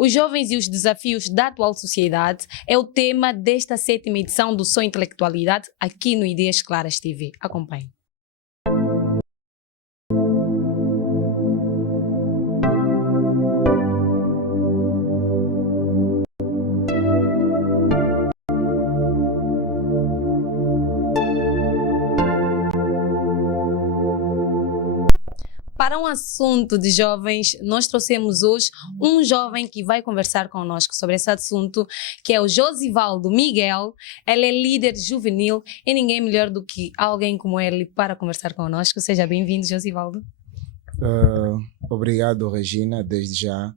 Os jovens e os desafios da atual sociedade é o tema desta 7ª edição do Som Intelectualidade aqui no Ideias Claras TV. Acompanhe. Para um assunto de jovens, nós trouxemos hoje um jovem que vai conversar conosco sobre esse assunto, que é o Josivaldo Miguel. Ele é líder juvenil e ninguém melhor do que alguém como ele para conversar conosco. Seja bem-vindo, Josivaldo. Obrigado, Regina, desde já.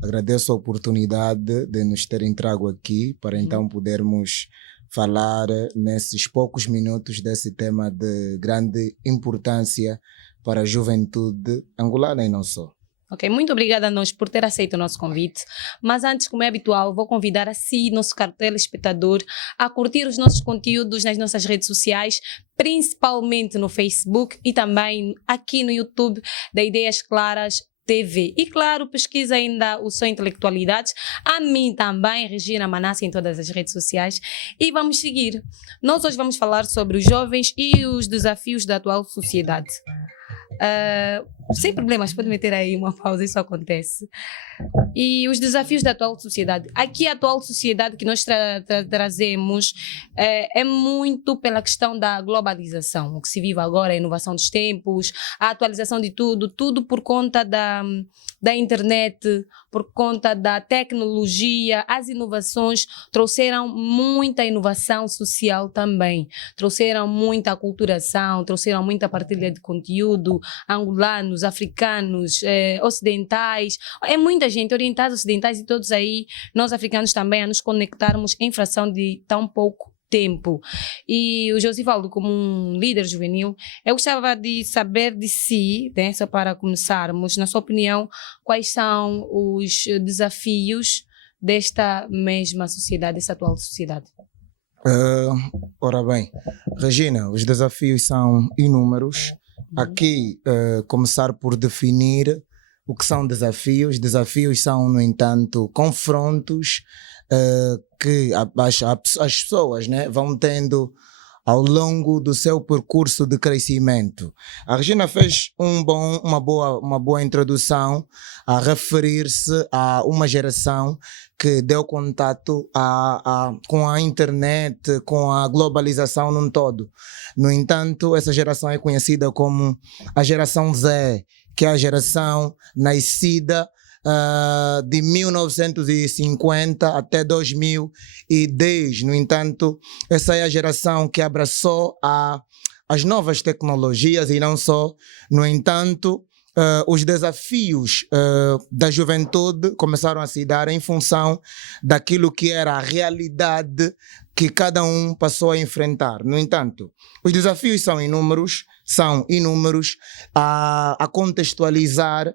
Agradeço a oportunidade de nos terem trago aqui para então podermos falar nesses poucos minutos desse tema de grande importância para a juventude angolana e não só. Ok, muito obrigada a nós por ter aceito o nosso convite. Mas antes, como é habitual, vou convidar a si, nosso caro telespectador, a curtir os nossos conteúdos nas nossas redes sociais, principalmente no Facebook e também aqui no YouTube da Ideias Claras TV. E claro, pesquisa ainda o Som Intelectualidades, a mim também, Regina Manassi, em todas as redes sociais. E vamos seguir. Nós hoje vamos falar sobre os jovens e os desafios da atual sociedade. Sem problemas, pode meter aí uma pausa, isso acontece. E os desafios da atual sociedade. Aqui a atual sociedade que nós trazemos é muito pela questão da globalização. O que se vive agora, a inovação dos tempos, a atualização de tudo por conta da internet, por conta da tecnologia. As inovações trouxeram muita inovação social também. Trouxeram muita aculturação, trouxeram muita partilha de conteúdo, angolanos, africanos, ocidentais, é muita gente, orientais, ocidentais e todos aí, nós africanos também, a nos conectarmos em fração de tão pouco tempo. E o Josivaldo, como um líder juvenil, eu gostava de saber de si, né, só para começarmos, na sua opinião, quais são os desafios desta mesma sociedade, dessa atual sociedade? Ora bem, Regina, os desafios são inúmeros. Aqui, começar por definir o que são desafios. Desafios são, no entanto, confrontos que as pessoas, né, vão tendo ao longo do seu percurso de crescimento. A Regina fez uma boa introdução a referir-se a uma geração que deu contato com a internet, com a globalização num todo. No entanto, essa geração é conhecida como a geração Z, que é a geração nascida de 1950 até 2010. No entanto, essa é a geração que abraçou as novas tecnologias e não só. No entanto, os desafios da juventude começaram a se dar em função daquilo que era a realidade que cada um passou a enfrentar. No entanto, os desafios são inúmeros a contextualizar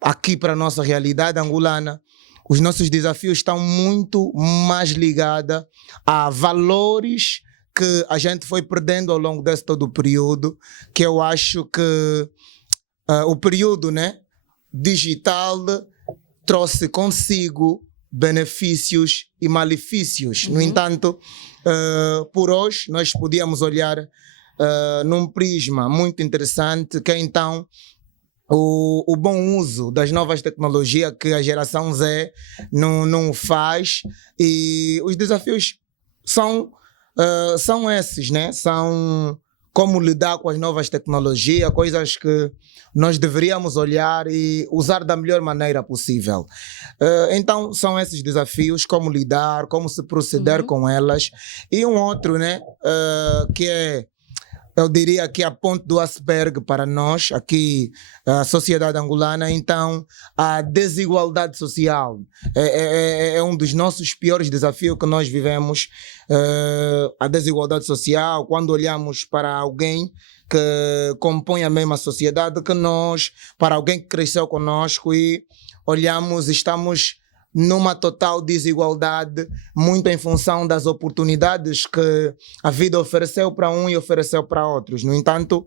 aqui para a nossa realidade angolana. Os nossos desafios estão muito mais ligados a valores que a gente foi perdendo ao longo desse todo o período, que eu acho que o período, né, digital trouxe consigo benefícios e malefícios. No entanto, por hoje, nós podíamos olhar num prisma muito interessante, que é então o bom uso das novas tecnologias que a geração Z não faz. E os desafios são esses, né? São como lidar com as novas tecnologias, coisas que nós deveríamos olhar e usar da melhor maneira possível. Então, são esses desafios, como lidar, como se proceder com elas. E um outro, né, que é, eu diria que a ponte do iceberg para nós, aqui, a sociedade angolana, então, a desigualdade social é um dos nossos piores desafios que nós vivemos, a desigualdade social, quando olhamos para alguém que compõe a mesma sociedade que nós, para alguém que cresceu conosco e olhamos, estamos numa total desigualdade, muito em função das oportunidades que a vida ofereceu para um e ofereceu para outros. No entanto,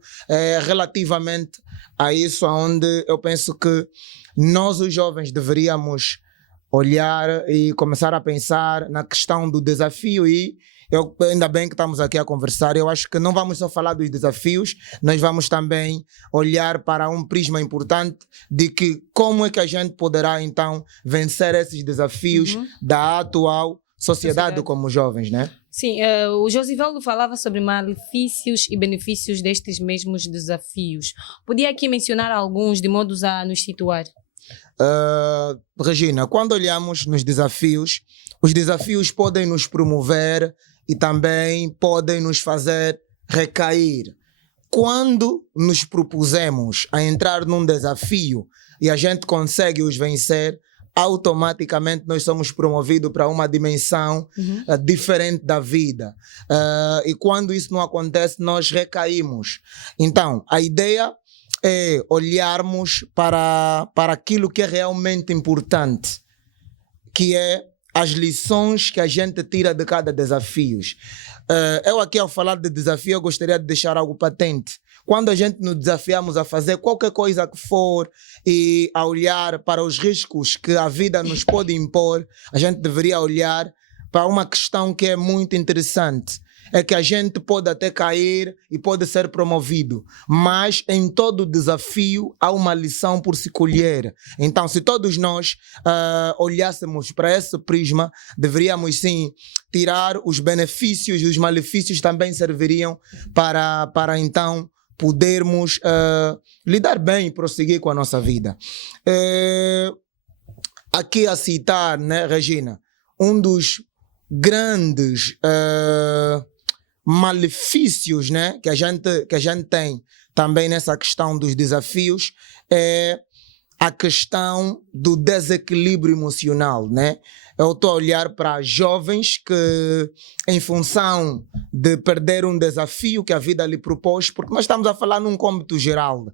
relativamente a isso, onde eu penso que nós, os jovens, deveríamos olhar e começar a pensar na questão do desafio ainda bem que estamos aqui a conversar. Eu acho que não vamos só falar dos desafios, nós vamos também olhar para um prisma importante de que como é que a gente poderá então vencer esses desafios da atual sociedade como jovens, né? Sim, o Josivaldo falava sobre malefícios e benefícios destes mesmos desafios. Podia aqui mencionar alguns de modos a nos situar? Regina, quando olhamos nos desafios, os desafios podem nos promover e também podem nos fazer recair. Quando nos propusemos a entrar num desafio e a gente consegue os vencer, automaticamente nós somos promovidos para uma dimensão diferente da vida. E quando isso não acontece, nós recaímos. Então, a ideia é olharmos para aquilo que é realmente importante, que é as lições que a gente tira de cada desafio. Eu aqui, ao falar de desafio, eu gostaria de deixar algo patente. Quando a gente nos desafiamos a fazer qualquer coisa que for e a olhar para os riscos que a vida nos pode impor, a gente deveria olhar para uma questão que é muito interessante. É que a gente pode até cair e pode ser promovido, mas em todo desafio há uma lição por se colher. Então, se todos nós olhássemos para esse prisma, deveríamos sim tirar os benefícios e os malefícios também serviriam para então podermos lidar bem e prosseguir com a nossa vida. Aqui a citar, né, Regina, um dos grandes malefícios, né, que a gente tem também nessa questão dos desafios é a questão do desequilíbrio emocional, né? Eu estou a olhar para jovens que, em função de perder um desafio que a vida lhe propôs, porque nós estamos a falar num cômputo geral,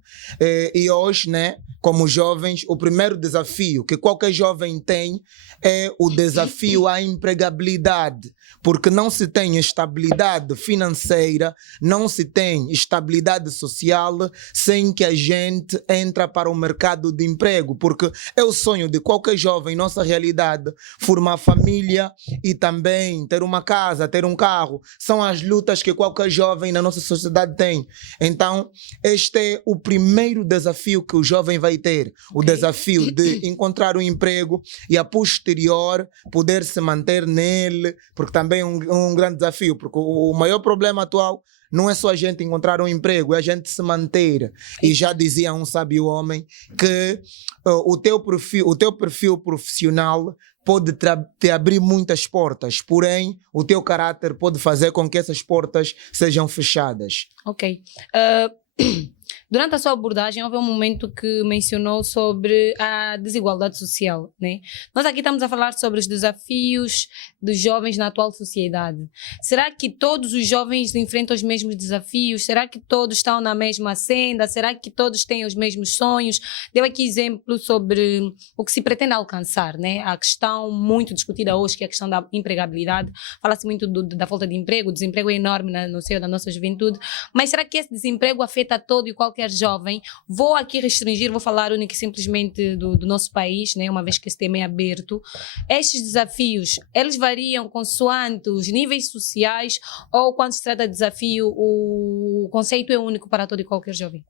e hoje, né, como jovens, o primeiro desafio que qualquer jovem tem é o desafio à empregabilidade, porque não se tem estabilidade financeira, não se tem estabilidade social sem que a gente entre para o mercado de emprego, porque é o sonho de qualquer jovem, nossa realidade, formar família e também ter uma casa, ter um carro, são as lutas que qualquer jovem na nossa sociedade tem. Então, este é o primeiro desafio que o jovem vai ter, o desafio de encontrar um emprego e a posterior poder se manter nele, porque também é um grande desafio, porque o maior problema atual não é só a gente encontrar um emprego, é a gente se manter. E já dizia um sábio homem que o teu perfil profissional pode te abrir muitas portas, porém o teu caráter pode fazer com que essas portas sejam fechadas. Ok. Durante a sua abordagem, houve um momento que mencionou sobre a desigualdade social, né? Nós aqui estamos a falar sobre os desafios dos jovens na atual sociedade. Será que todos os jovens enfrentam os mesmos desafios? Será que todos estão na mesma senda? Será que todos têm os mesmos sonhos? Deu aqui exemplo sobre o que se pretende alcançar, né? A questão muito discutida hoje, que é a questão da empregabilidade. Fala-se muito da falta de emprego, o desemprego é enorme no seio da nossa juventude. Mas será que esse desemprego afeta todo e qualquer jovem? Vou aqui restringir, vou falar única e simplesmente do nosso país, né? Uma vez que esse tema é aberto. Estes desafios, eles variam consoante os níveis sociais ou quando se trata de desafio, o conceito é único para todo e qualquer jovem?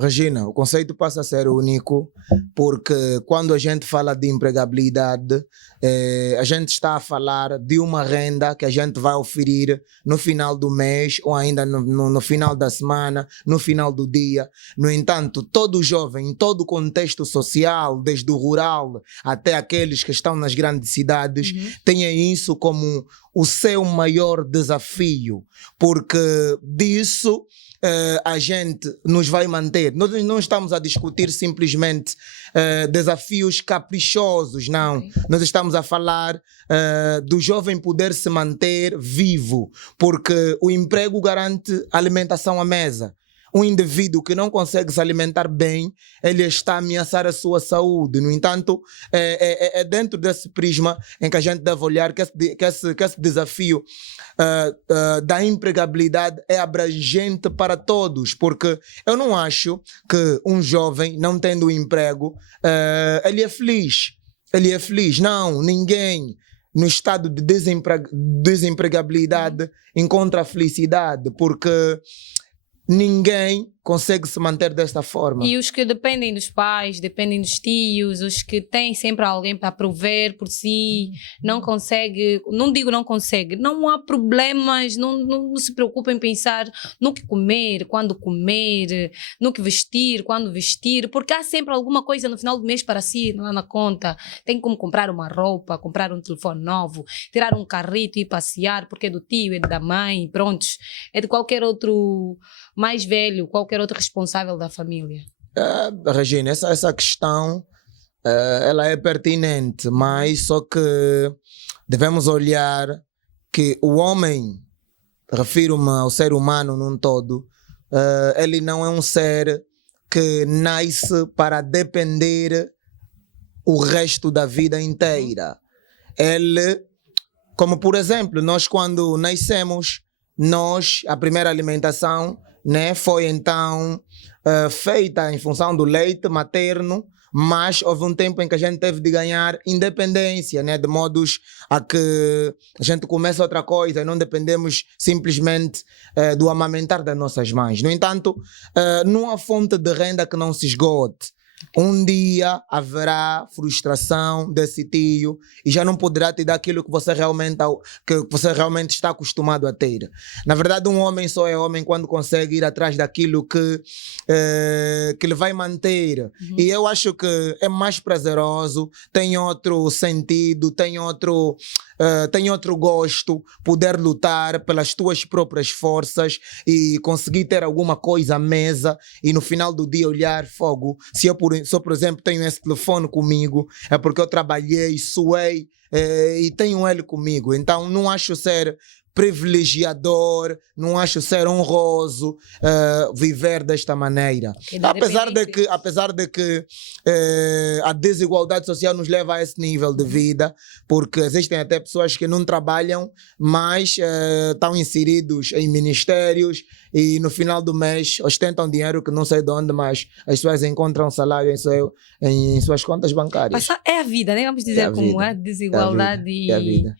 Regina, o conceito passa a ser único porque quando a gente fala de empregabilidade, a gente está a falar de uma renda que a gente vai oferir no final do mês ou ainda no final da semana, no final do dia. No entanto, todo jovem, em todo o contexto social, desde o rural até aqueles que estão nas grandes cidades, tem isso como o seu maior desafio, porque disso a gente nos vai manter. Nós não estamos a discutir simplesmente desafios caprichosos, não. Nós estamos a falar do jovem poder se manter vivo, porque o emprego garante alimentação à mesa. um indivíduo que não consegue se alimentar bem, ele está a ameaçar a sua saúde. No entanto, é dentro desse prisma em que a gente deve olhar que esse desafio da empregabilidade é abrangente para todos, porque eu não acho que um jovem não tendo emprego, ele é feliz. Ele é feliz. Não, ninguém no estado de desempregabilidade encontra felicidade, porque ninguém consegue se manter desta forma. E os que dependem dos pais, dependem dos tios, os que têm sempre alguém para prover por si, não consegue, não digo não consegue, não há problemas, não se preocupa em pensar no que comer, quando comer, no que vestir, quando vestir, porque há sempre alguma coisa no final do mês para si, lá na conta. Tem como comprar uma roupa, comprar um telefone novo, tirar um carrito e ir passear, porque é do tio, é da mãe, prontos. É de qualquer outro mais velho, qualquer outro responsável da família. Regina, essa questão ela é pertinente, mas só que devemos olhar que o homem, refiro-me ao ser humano num todo, ele não é um ser que nasce para depender o resto da vida inteira. Ele, como por exemplo, nós quando nascemos, a primeira alimentação, né, foi então feita em função do leite materno, mas houve um tempo em que a gente teve de ganhar independência, né, de modos a que a gente começa outra coisa e não dependemos simplesmente do amamentar das nossas mães. No entanto, não há fonte de renda que não se esgote. Um dia haverá frustração desse tio e já não poderá te dar aquilo que você realmente está acostumado a ter. Na verdade, um homem só é homem quando consegue ir atrás daquilo que lhe vai manter. E eu acho que é mais prazeroso, tem outro sentido, tem outro gosto, poder lutar pelas tuas próprias forças e conseguir ter alguma coisa à mesa e no final do dia olhar fogo. Se eu, por exemplo, tenho esse telefone comigo, é porque eu trabalhei, suei e tenho ele comigo. Então não acho ser privilegiador, não acho ser honroso viver desta maneira. Apesar de que a desigualdade social nos leva a esse nível de vida, porque existem até pessoas que não trabalham, mas estão inseridos em ministérios e no final do mês ostentam dinheiro que não sei de onde, mas as pessoas encontram salário em suas contas bancárias. Mas é a vida, né? Vamos dizer como a desigualdade É a vida.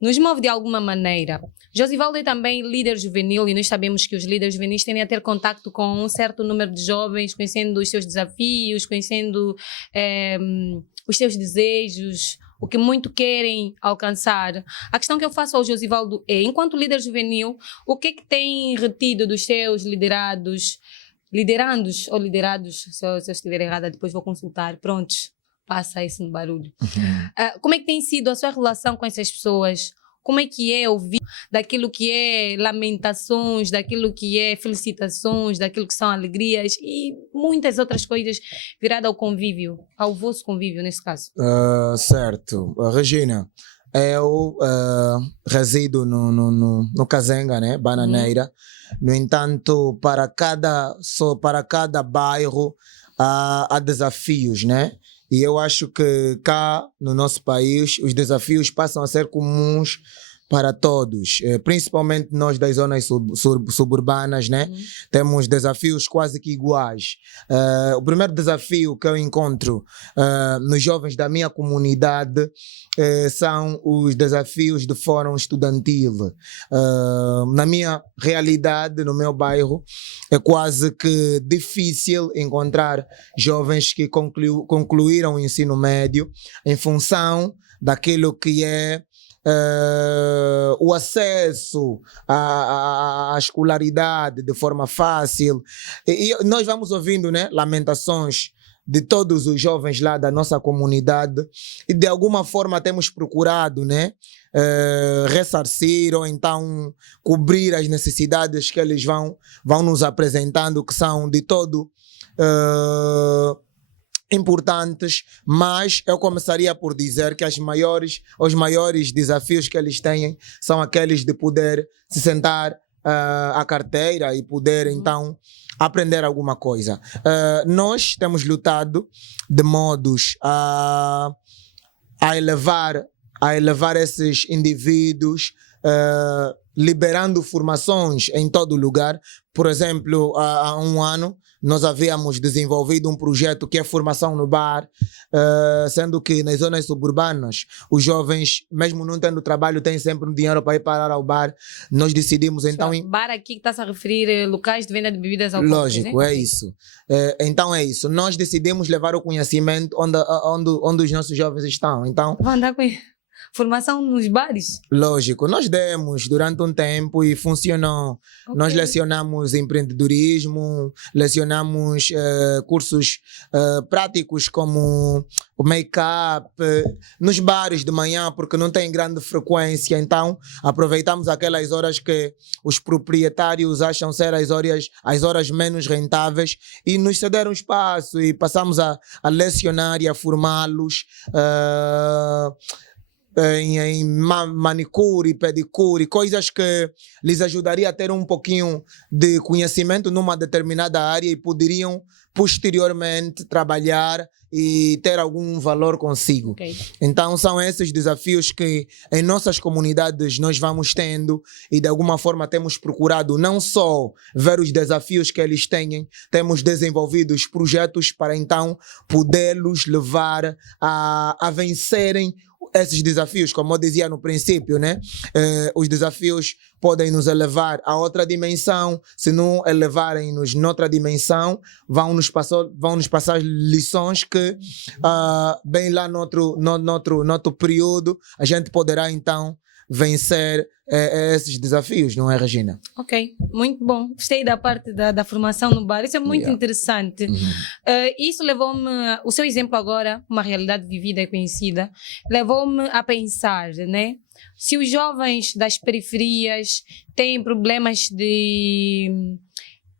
Nos move de alguma maneira. Josivaldo é também líder juvenil e nós sabemos que os líderes juvenis tendem a ter contacto com um certo número de jovens, conhecendo os seus desafios, conhecendo os seus desejos, o que muito querem alcançar. A questão que eu faço ao Josivaldo é, enquanto líder juvenil, o que é que tem retido dos seus liderandos, se eu estiver errada, depois vou consultar, prontos. Passa isso no barulho. Como é que tem sido a sua relação com essas pessoas? Como é que é ouvir daquilo que é lamentações, daquilo que é felicitações, daquilo que são alegrias e muitas outras coisas viradas ao convívio, ao vosso convívio nesse caso? Certo. Regina, eu resido no Kazenga, né? Bananeira. No entanto, para cada bairro há desafios, né? E eu acho que cá no nosso país os desafios passam a ser comuns para todos, principalmente nós das zonas suburbanas, né? Temos desafios quase que iguais. O primeiro desafio que eu encontro nos jovens da minha comunidade são os desafios de fórum estudantil. Na minha realidade, no meu bairro, é quase que difícil encontrar jovens que concluíram o ensino médio em função daquilo que é o acesso à escolaridade de forma fácil. E nós vamos ouvindo, né, lamentações de todos os jovens lá da nossa comunidade e de alguma forma temos procurado, né, ressarcir ou então cobrir as necessidades que eles vão nos apresentando, que são de todo importantes, mas eu começaria por dizer que os maiores desafios que eles têm são aqueles de poder se sentar à carteira e poder então aprender alguma coisa. Nós temos lutado de modos a elevar esses indivíduos, liberando formações em todo lugar. Por exemplo, há um ano nós havíamos desenvolvido um projeto que é formação no bar, sendo que nas zonas suburbanas os jovens, mesmo não tendo trabalho, têm sempre um dinheiro para ir parar ao bar. Nós decidimos então... Bar aqui que está-se a referir locais de venda de bebidas alcoólicas, Lógico, né? é isso. Então é isso. Nós decidimos levar o conhecimento onde os nossos jovens estão. Então, Vão andar com formação nos bares? lógico, nós demos durante um tempo e funcionou. Ok. Nós lecionamos empreendedorismo, lecionamos cursos práticos como o make-up, nos bares de manhã, porque não tem grande frequência. Então, aproveitamos aquelas horas que os proprietários acham ser as horas menos rentáveis e nos cederam espaço e passamos a lecionar e a formá-los. Em manicure, pedicure, coisas que lhes ajudaria a ter um pouquinho de conhecimento numa determinada área e poderiam posteriormente trabalhar e ter algum valor consigo. Ok. Então são esses desafios que em nossas comunidades nós vamos tendo e de alguma forma temos procurado não só ver os desafios que eles têm, temos desenvolvido os projetos para então podê-los levar a vencerem esses desafios, como eu dizia no princípio, né? Os desafios podem nos elevar a outra dimensão. Se não elevarem-nos noutra dimensão, vão nos passar lições que bem lá no outro período a gente poderá então vencer esses desafios, não é, Regina? Ok, muito bom. Gostei da parte da formação no bar. Isso é muito interessante. Isso levou-me, o seu exemplo agora, uma realidade vivida e conhecida, levou-me a pensar, né? Se os jovens das periferias têm problemas de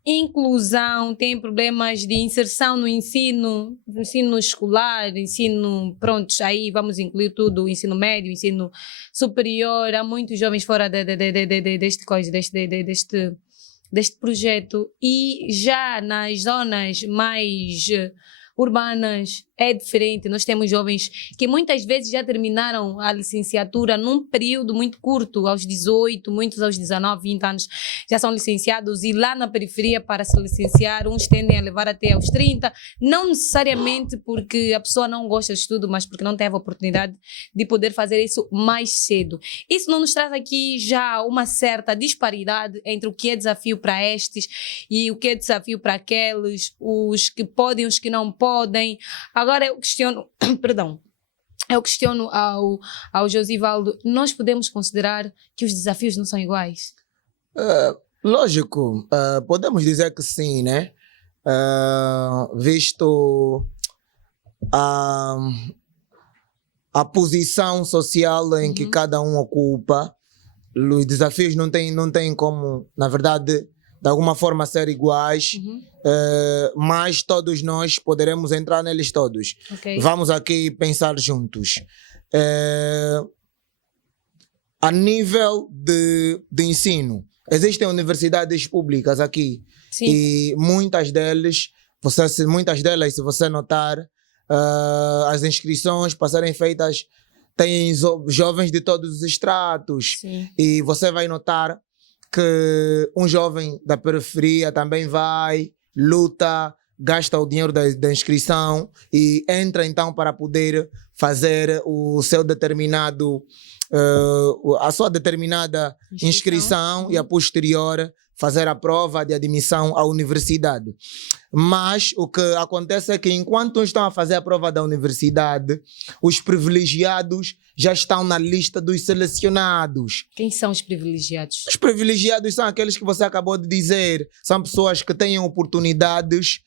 inclusão, têm problemas de inserção no ensino escolar, pronto, aí vamos incluir tudo, ensino médio, ensino superior, há muitos jovens fora deste projeto, e já nas zonas mais urbanas é diferente. Nós temos jovens que muitas vezes já terminaram a licenciatura num período muito curto, aos 18, muitos aos 19, 20 anos já são licenciados, e lá na periferia para se licenciar, uns tendem a levar até aos 30, não necessariamente porque a pessoa não gosta de estudo, mas porque não teve a oportunidade de poder fazer isso mais cedo. Isso não nos traz aqui já uma certa disparidade entre o que é desafio para estes e o que é desafio para aqueles, os que podem, os que não podem. Agora eu questiono, perdão, ao Josivaldo, nós podemos considerar que os desafios não são iguais? Lógico, podemos dizer que sim, né? Visto a posição social em que cada um ocupa, os desafios não têm como, na verdade, de alguma forma ser iguais, mas todos nós poderemos entrar neles todos. Okay. Vamos aqui pensar juntos. A nível de ensino, existem universidades públicas aqui. Sim. E muitas delas, se você notar, as inscrições para serem feitas têm jovens de todos os estratos. Sim. E você vai notar que um jovem da periferia também vai, luta, gasta o dinheiro da inscrição e entra então para poder fazer o seu determinado, a sua determinada inscrição e a posterior fazer a prova de admissão à universidade. Mas o que acontece é que enquanto estão a fazer a prova da universidade, os privilegiados já estão na lista dos selecionados. Quem são os privilegiados? Os privilegiados são aqueles que você acabou de dizer. São pessoas que têm oportunidades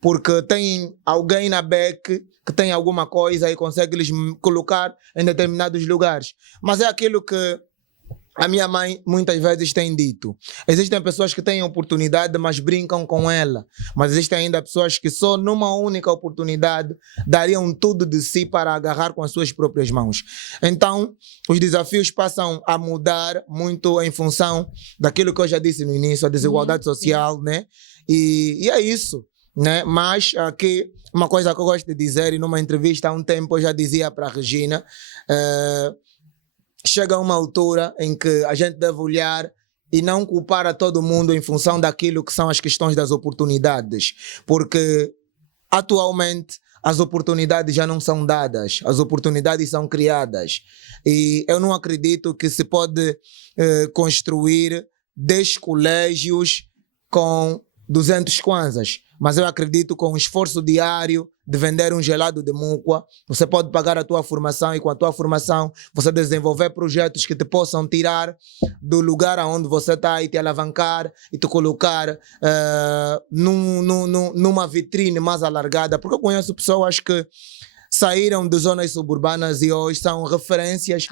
porque tem alguém na BEC que tem alguma coisa e consegue lhes colocar em determinados lugares. Mas é aquilo que A minha mãe muitas vezes tem dito: existem pessoas que têm oportunidade, mas brincam com ela. Mas existem ainda pessoas que só numa única oportunidade dariam tudo de si para agarrar com as suas próprias mãos. Então, os desafios passam a mudar muito em função daquilo que eu já disse no início, a desigualdade social, né? E é isso, né? Mas aqui, uma coisa que eu gosto de dizer, e numa entrevista há um tempo eu já dizia para a Regina, chega a uma altura em que a gente deve olhar e não culpar a todo mundo em função daquilo que são as questões das oportunidades, porque atualmente as oportunidades já não são dadas, as oportunidades são criadas, e eu não acredito que se pode construir 10 colégios com 200 kwanzas, mas eu acredito que com um esforço diário de vender um gelado de mucwa, você pode pagar a tua formação, e com a tua formação você desenvolver projetos que te possam tirar do lugar onde você está e te alavancar e te colocar numa vitrine mais alargada, porque eu conheço pessoas que saíram de zonas suburbanas e hoje são referências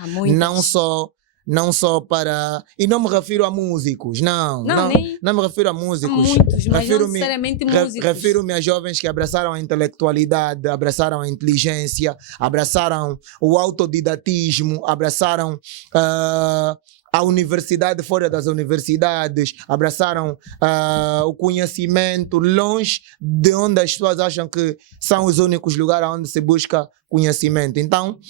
não só para... E não me refiro a músicos, não me refiro a músicos. Muitos, mas não necessariamente músicos. Refiro-me a jovens que abraçaram a intelectualidade, abraçaram a inteligência, abraçaram o autodidatismo, abraçaram a universidade fora das universidades, abraçaram o conhecimento longe de onde as pessoas acham que são os únicos lugares onde se busca conhecimento. Então,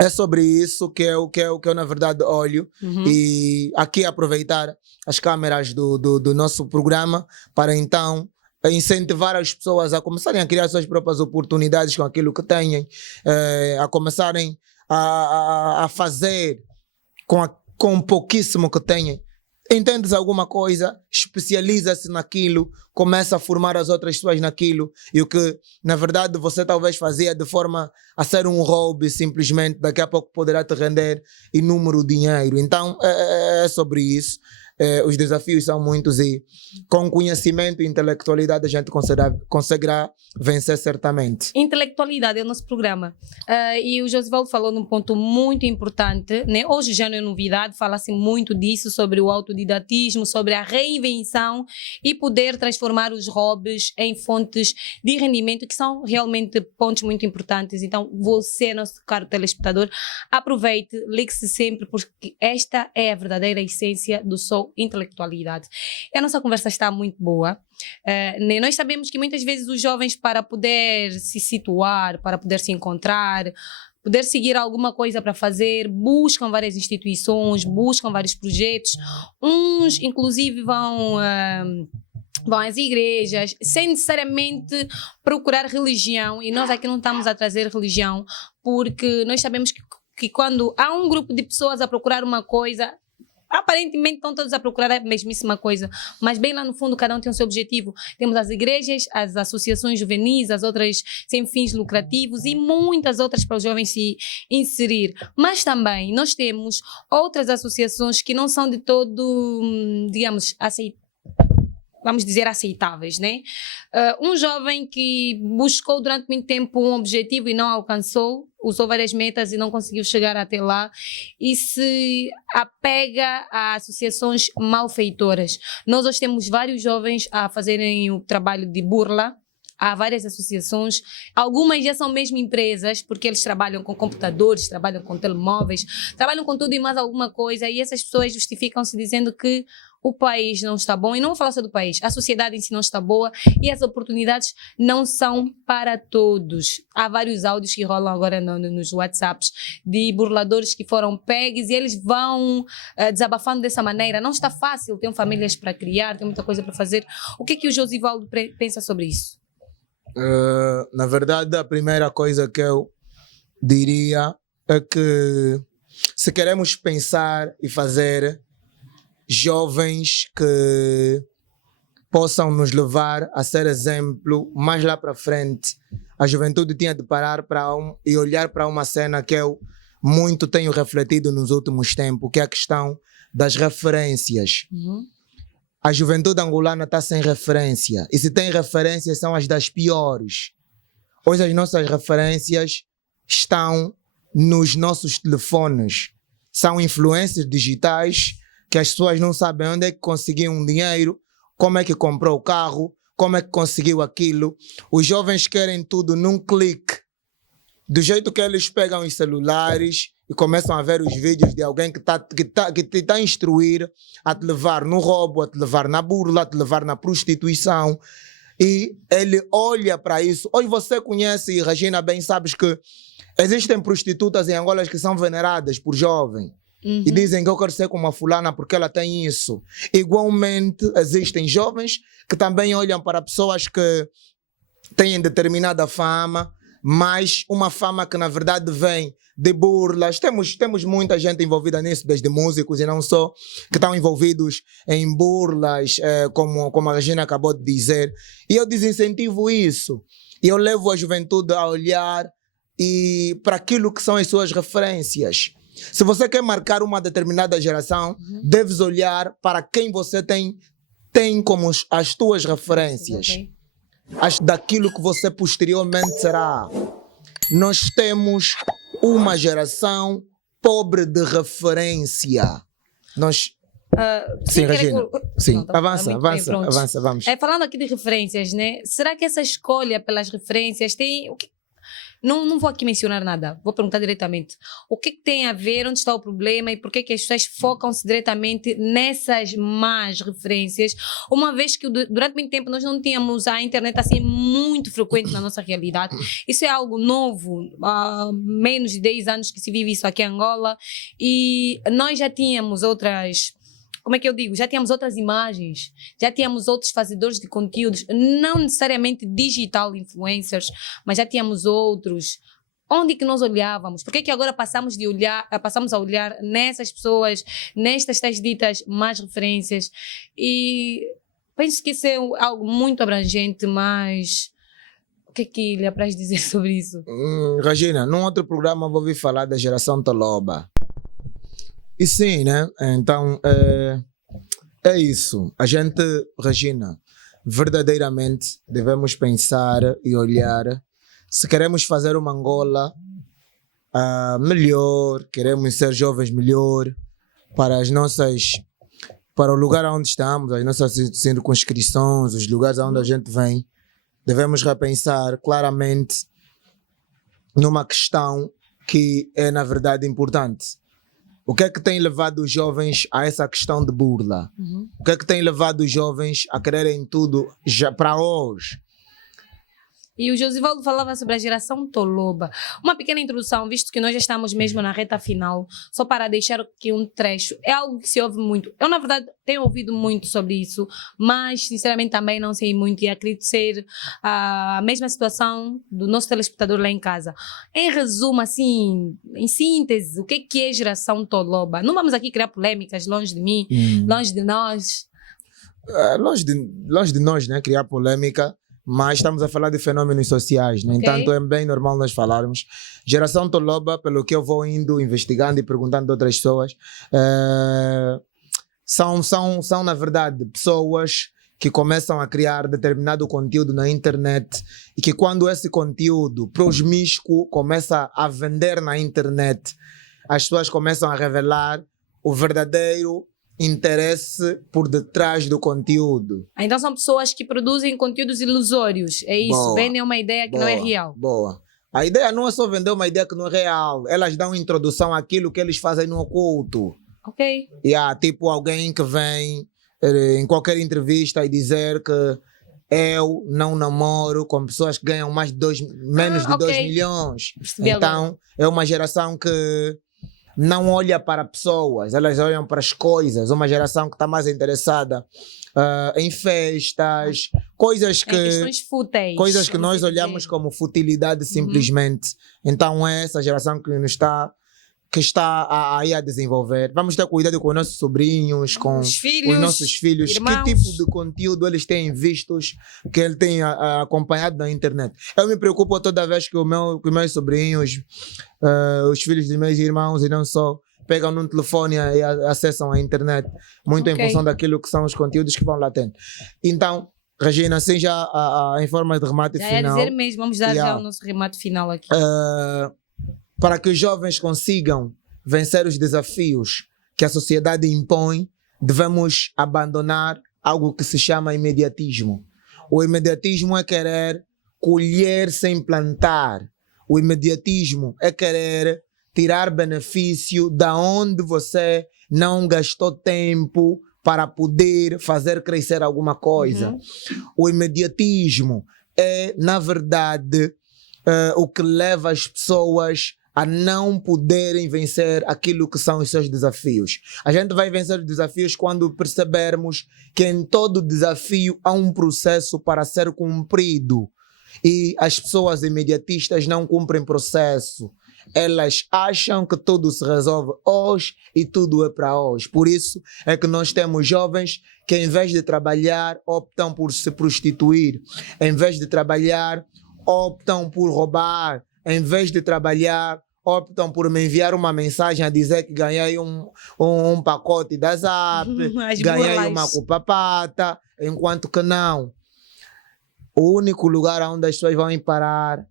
é sobre isso que eu na verdade olho, e aqui aproveitar as câmeras do nosso programa para então incentivar as pessoas a começarem a criar suas próprias oportunidades com aquilo que têm, a começarem a fazer com pouquíssimo que têm. Entendes alguma coisa, especializa-se naquilo, começa a formar as outras pessoas naquilo, e o que na verdade você talvez fazia de forma a ser um hobby, simplesmente daqui a pouco poderá te render inúmero dinheiro. Então é sobre isso. Os desafios são muitos, e com conhecimento e intelectualidade a gente conseguirá vencer certamente. Intelectualidade é o nosso programa. E o Josivaldo falou num ponto muito importante, né? Hoje já não é novidade, fala-se muito disso, sobre o autodidatismo, sobre a reinvenção e poder transformar os hobbies em fontes de rendimento, que são realmente pontos muito importantes. Então, você, nosso caro telespectador, aproveite, ligue-se sempre, porque esta é a verdadeira essência do Sou Intelectualidade. E a nossa conversa está muito boa. Nós sabemos que muitas vezes os jovens, para poder se situar, para poder se encontrar, poder seguir alguma coisa para fazer, buscam várias instituições, buscam vários projetos. Uns, inclusive, vão às igrejas, sem necessariamente procurar religião. E nós aqui não estamos a trazer religião, porque nós sabemos que quando há um grupo de pessoas a procurar uma coisa, aparentemente estão todos a procurar a mesmíssima coisa, mas bem lá no fundo cada um tem o seu objetivo. Temos as igrejas, as associações juvenis, as outras sem fins lucrativos e muitas outras para os jovens se inserir. Mas também nós temos outras associações que não são de todo, digamos, vamos dizer, aceitáveis, né? Um jovem que buscou durante muito tempo um objetivo e não alcançou, usou várias metas e não conseguiu chegar até lá, e se apega a associações malfeitoras. Nós hoje temos vários jovens a fazerem o trabalho de burla. Há várias associações, algumas já são mesmo empresas, porque eles trabalham com computadores, trabalham com telemóveis, trabalham com tudo e mais alguma coisa, e essas pessoas justificam-se dizendo que o país não está bom. E não vou falar só do país, a sociedade em si não está boa e as oportunidades não são para todos. Há vários áudios que rolam agora nos WhatsApps de burladores que foram pegues, e eles vão desabafando dessa maneira. Não está fácil, tem famílias para criar, tem muita coisa para fazer. O que é que o Josivaldo pensa sobre isso? Na verdade, a primeira coisa que eu diria é que, se queremos pensar e fazer jovens que possam nos levar a ser exemplo mais lá para frente, a juventude tinha de parar e olhar para uma cena que eu muito tenho refletido nos últimos tempos, que é a questão das referências. A juventude angolana está sem referência. E se tem referências, são as das piores. Hoje as nossas referências estão nos nossos telefones. são influências digitais que as pessoas não sabem onde é que conseguiu um dinheiro, como é que comprou o carro, como é que conseguiu aquilo. Os jovens querem tudo num clique. Do jeito que eles pegam os celulares e começam a ver os vídeos de alguém que te está a instruir a te levar no roubo, a te levar na burla, a te levar na prostituição. E ele olha para isso. Hoje você conhece, e Regina bem sabes que existem prostitutas em Angola que são veneradas por jovens. E dizem que eu quero ser como a fulana porque ela tem isso. Igualmente, existem jovens que também olham para pessoas que têm determinada fama, mas uma fama que na verdade vem de burlas. Temos muita gente envolvida nisso, desde músicos e não só, que estão envolvidos em burlas, como a Regina acabou de dizer. E eu desincentivo isso. E eu levo a juventude a olhar para aquilo que são as suas referências. Se você quer marcar uma determinada geração, deves olhar para quem você tem como as tuas referências. Daquilo que você posteriormente será. Nós temos uma geração pobre de referência. Sim, Regina. Sim, avança, vamos. Falando aqui de referências, né? Será que essa escolha pelas referências tem... Não vou aqui mencionar nada, vou perguntar diretamente. O que tem a ver, onde está o problema e por que as pessoas focam-se diretamente nessas más referências, uma vez que durante muito tempo nós não tínhamos a internet assim muito frequente na nossa realidade. Isso é algo novo, há menos de 10 anos que se vive isso aqui em Angola e nós já tínhamos outras... Como é que eu digo? Já tínhamos outras imagens, já tínhamos outros fazedores de conteúdos, não necessariamente digital influencers, mas já tínhamos outros. Onde que nós olhávamos? Por que agora passamos a olhar nessas pessoas, nestas tais ditas más referências? E penso que isso é algo muito abrangente, mas o que é que lhe apraz dizer sobre isso? Regina, num outro programa vou ouvir falar da geração Toloba. E sim, né? Então, é isso. A gente, Regina, verdadeiramente devemos pensar e olhar se queremos fazer uma Angola melhor, queremos ser jovens melhor para o lugar onde estamos, as nossas circunscrições, os lugares onde a gente vem, devemos repensar claramente numa questão que é na verdade importante. O que é que tem levado os jovens a essa questão de burla? O que é que tem levado os jovens a quererem tudo já para hoje? E o Josivaldo falava sobre a geração Toloba. Uma pequena introdução, visto que nós já estamos mesmo na reta final, só para deixar aqui um trecho. É algo que se ouve muito. Eu, na verdade, tenho ouvido muito sobre isso, mas, sinceramente, também não sei muito e acredito ser a mesma situação do nosso telespectador lá em casa. Em resumo, assim, em síntese, o que é geração Toloba? Não vamos aqui criar polêmicas, longe de mim, longe de nós. Longe de nós, né? Criar polêmica. Mas estamos a falar de fenômenos sociais, né? Okay. Então é bem normal nós falarmos. Geração Toloba, pelo que eu vou indo investigando e perguntando a outras pessoas, são na verdade pessoas que começam a criar determinado conteúdo na internet e que quando esse conteúdo prosmíscuo começa a vender na internet, as pessoas começam a revelar o verdadeiro interesse por detrás do conteúdo. Então são pessoas que produzem conteúdos ilusórios, é isso? Boa. Vendem uma ideia que não é real. Boa. A ideia não é só vender uma ideia que não é real. Elas dão introdução àquilo que eles fazem no oculto. Ok. Tipo alguém que vem em qualquer entrevista e dizer que eu não namoro com pessoas que ganham menos de 2 milhões. Então é uma geração que não olha para pessoas, elas olham para as coisas. Uma geração que está mais interessada em festas, coisas que, questões fúteis, coisas que nós olhamos como futilidade simplesmente. Então é essa geração que está aí a desenvolver. Vamos ter cuidado com os nossos sobrinhos, com os nossos filhos, irmãos. Que tipo de conteúdo eles têm vistos, que ele tem acompanhado na internet. Eu me preocupo toda vez que os meus sobrinhos, os filhos dos meus irmãos e não só, pegam num telefone e acessam a internet, muito em função daquilo que são os conteúdos que vão lá tendo. Então, Regina, assim já em forma de remate já final. É dizer mesmo, vamos dar já o nosso remate final aqui. Para que os jovens consigam vencer os desafios que a sociedade impõe, devemos abandonar algo que se chama imediatismo. O imediatismo é querer colher sem plantar. O imediatismo é querer tirar benefício da onde você não gastou tempo para poder fazer crescer alguma coisa. O imediatismo é, na verdade, o que leva as pessoas a não poderem vencer aquilo que são os seus desafios. A gente vai vencer os desafios quando percebermos que em todo desafio há um processo para ser cumprido. E as pessoas imediatistas não cumprem processo. Elas acham que tudo se resolve hoje e tudo é para hoje. Por isso é que nós temos jovens que, em vez de trabalhar, optam por se prostituir. Em vez de trabalhar, optam por roubar. Em vez de trabalhar, optam por me enviar uma mensagem a dizer que ganhei um pacote da Zap, ganhei uma cupa-pata, enquanto que não. O único lugar onde as pessoas vão parar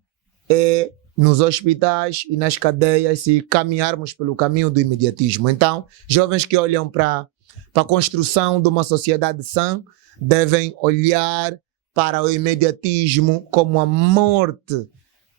é nos hospitais e nas cadeias se caminharmos pelo caminho do imediatismo. Então, jovens que olham para a construção de uma sociedade sã devem olhar para o imediatismo como a morte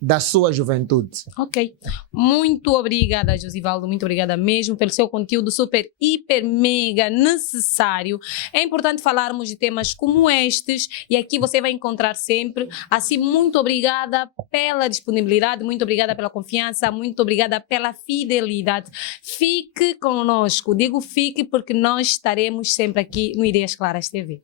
da sua juventude. Ok. Muito obrigada, Josivaldo. Muito obrigada mesmo pelo seu conteúdo super, hiper, mega necessário. É importante falarmos de temas como estes e aqui você vai encontrar sempre. Assim, muito obrigada pela disponibilidade, muito obrigada pela confiança, muito obrigada pela fidelidade. Fique conosco. Digo fique porque nós estaremos sempre aqui no Ideias Claras TV.